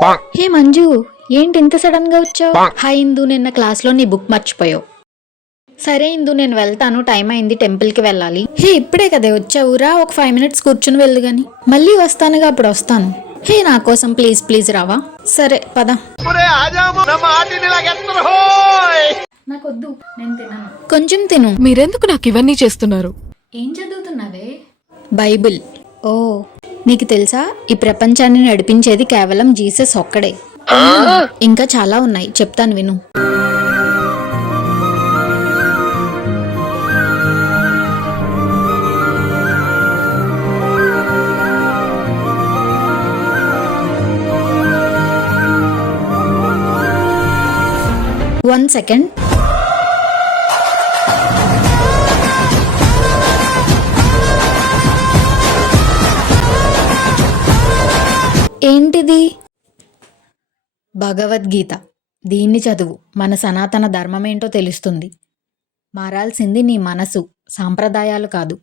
హే మంజు, ఏంటి ఇంత సడన్ గా వచ్చావు? హాయ్ ఇందు, నిన్న క్లాస్లో నీ బుక్ మర్చిపోయావు. సరే ఇందు, నేను వెళ్తాను, టైం అయింది, టెంపుల్కి వెళ్ళాలి. హే ఇప్పుడే కదే వచ్చావురా, ఒక 5 minutes కూర్చుని వెళ్ళు గాని. మళ్ళీ వస్తానుగా, అప్పుడు వస్తాను. హే నా కోసం ప్లీజ్ ప్లీజ్ రావా? సరే పద. నాకొద్దు, నేను తినను. కొంచెం తిను. మీరెందుకు నాకు ఇవన్నీ చేస్తున్నారు? ఏం చదువుతున్నావే? బైబిల్. ఓ, నీకు తెలుసా ఈ ప్రపంచాన్ని నడిపించేది కేవలం జీసస్ ఒక్కడే. ఇంకా చాలా ఉన్నాయి, చెప్తాను విను. One second. ఏంటిది? భగవద్గీత. దీన్ని చదువు, మన సనాతన ధర్మమేంటో తెలుస్తుంది. మారాల్సింది నీ మనసు, సాంప్రదాయాలు కాదు.